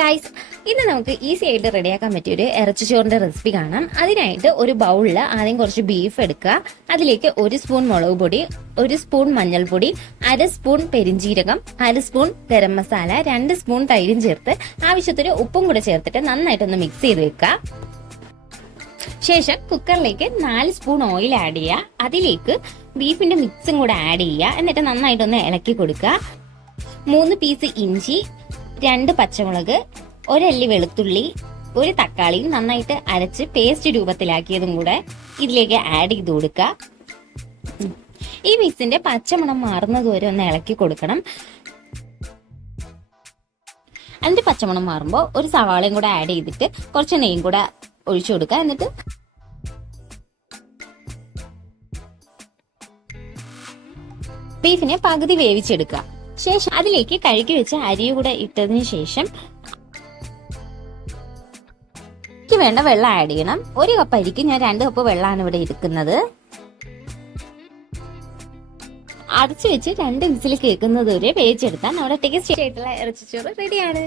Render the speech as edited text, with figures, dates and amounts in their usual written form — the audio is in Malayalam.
ഗൈസ്, ഇന്ന് നമുക്ക് ഈസി ആയിട്ട് റെഡിയാക്കാൻ പറ്റിയ ഒരു ഇറച്ചിച്ചോറിന്റെ റെസിപ്പി കാണാം. അതിനായിട്ട് ഒരു ബൗളിൽ ആദ്യം കുറച്ച് ബീഫ് എടുക്കുക. അതിലേക്ക് 1 സ്പൂൺ മുളക് പൊടി, 1 സ്പൂൺ മഞ്ഞൾപ്പൊടി, 1/2 സ്പൂൺ പെരിഞ്ജീരകം, 1/2 സ്പൂൺ ഗരം മസാല, 2 സ്പൂൺ തൈരും ചേർത്ത് ആവശ്യത്തിന് ഉപ്പും കൂടെ ചേർത്തിട്ട് നന്നായിട്ടൊന്ന് മിക്സ് ചെയ്ത് വെക്കുക. ശേഷം കുക്കറിലേക്ക് 4 സ്പൂൺ ഓയിൽ ആഡ് ചെയ്യുക. അതിലേക്ക് ബീഫിന്റെ മിക്സും കൂടെ ആഡ് ചെയ്യുക. എന്നിട്ട് നന്നായിട്ടൊന്ന് ഇളക്കി കൊടുക്കുക. 3 പീസ് ഇഞ്ചി, 2 പച്ചമുളക്, 1 അല്ലി വെളുത്തുള്ളി, 1 തക്കാളിയും നന്നായിട്ട് അരച്ച് പേസ്റ്റ് രൂപത്തിലാക്കിയതും കൂടെ ഇതിലേക്ക് ആഡ് ചെയ്ത് കൊടുക്കുക. ഈ മിക്സിന്റെ പച്ചമണം മാറുന്നത് വരെ ഒന്ന് ഇളക്കി കൊടുക്കണം. അതിന്റെ പച്ചമണം മാറുമ്പോൾ ഒരു സവാളയും കൂടെ ആഡ് ചെയ്തിട്ട് കുറച്ച് നെയ്യും കൂടെ ഒഴിച്ചു കൊടുക്കുക. എന്നിട്ട് ബീഫിനെ പകുതി വേവിച്ചെടുക്കുക. ശേഷം അതിലേക്ക് കഴുകി വെച്ച അരി കൂടെ ഇട്ടതിന് ശേഷം വേണ്ട വെള്ളം ആഡ് ചെയ്യണം. 1 കപ്പ് അരിക്ക് ഞാൻ 2 കപ്പ് വെള്ളമാണ് ഇവിടെ എടുക്കുന്നത്. അടച്ചു വെച്ച് 2 വിസിൽ കേൾക്കുന്നത് വരെ വേവിച്ചെടുത്താൽ നമ്മുടെ ടേസ്റ്റി ആയിട്ടുള്ള ഇറച്ചിച്ചോറ് റെഡിയാണ്.